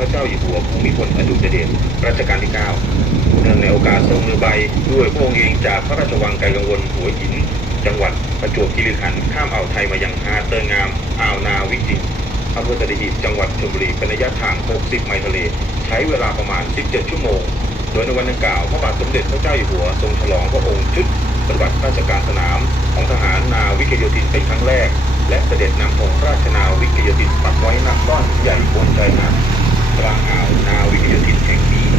พระเจ้าอยู่หัวภูมิพลอดุลยเดชรัชกาลที่ 9 เนื่องในโอกาสทรงมือใบด้วยพระองค์เองจากพระราชวังไกลกังวลหัวหิน จังหวัดประจวบคีรีขันธ์ข้ามอ่าวไทยมายังหาเตยงามอ่าวนาวิจิตรอำเภอตะดิบจังหวัดชลบุรีเป็นระยะทาง 60 ไมล์ทะเล ใช้เวลาประมาณ 17 ชั่วโมง โดยในวันดังกล่าวพระบาทสมเด็จพระเจ้าอยู่หัวทรงฉลองพระองค์ชุดปฏิบัติราชการสนามของทหารนาวิกโยธินเป็นครั้งแรก และเสด็จนำธงราชนาวิกโยธินปักไว้ณก้อนใหญ่บนชายหาด กลางอ่าวนาวิกโยธินแห่งนี้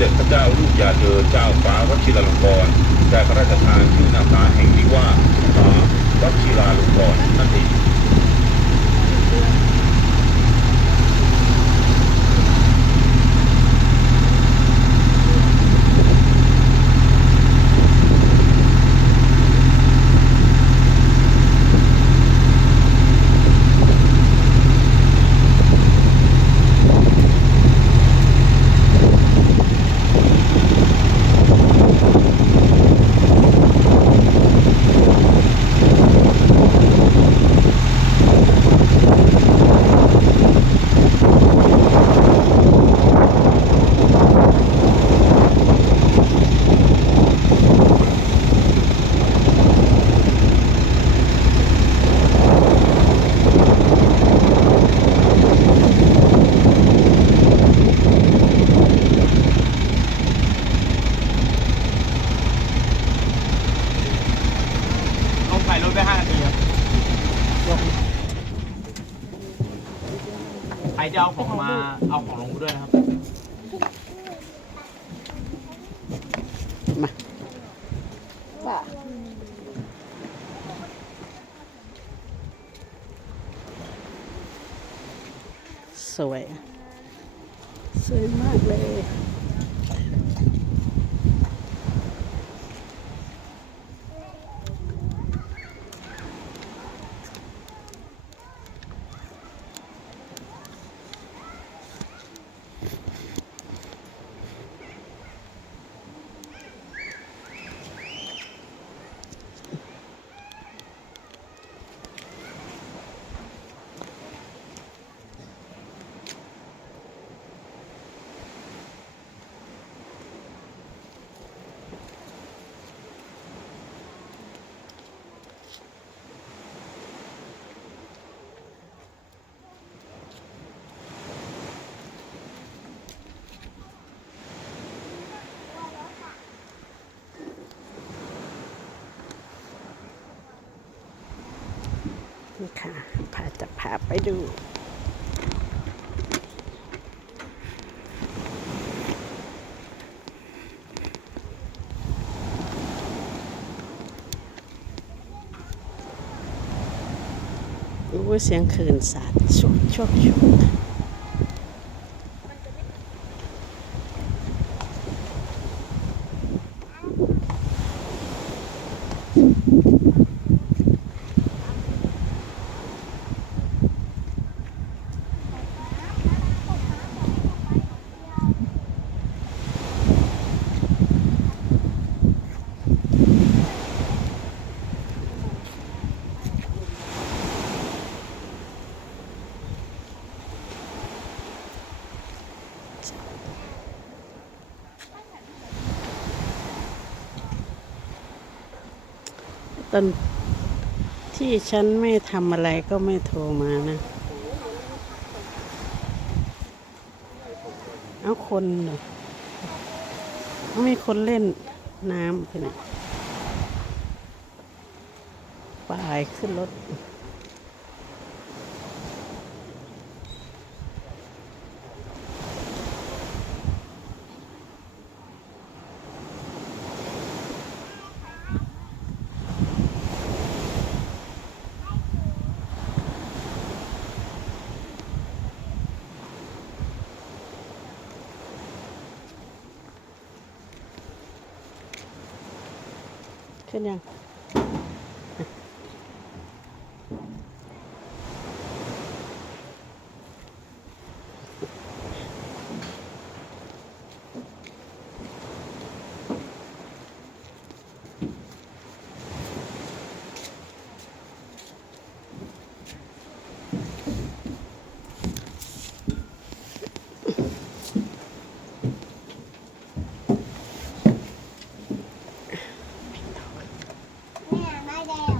เด็จพระเจ้าลูกยาเธอเจ้าฟ้าวชิรลงกรณ์ได้พระราชทานชื่อนามาแห่งนี้ว่าผาวชิราลงกรณ์นั่นเอง รถไปห้านาทีครับใครจะเอาของมาเอาของลงไปด้วยนะครับ มาว่าสสวย สวยมากเลย นี่ค่ะพาจะพาไปดูโอ้ยเสียงคืนสาดชุกชุกชุก ตอนที่ฉันไม่ทำอะไรก็ไม่โทรมานะ เอาคนเหรอเอามีคนเล่นน้ำไปไหนไปขึ้นรถขึ้นยัง เนี่ยไม้แดง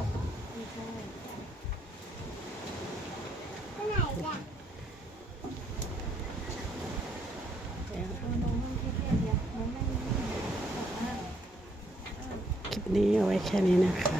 ไม่ใช่ไปไหนจ้ะ คลิป นี้เอาไว้แค่นี้นะคะ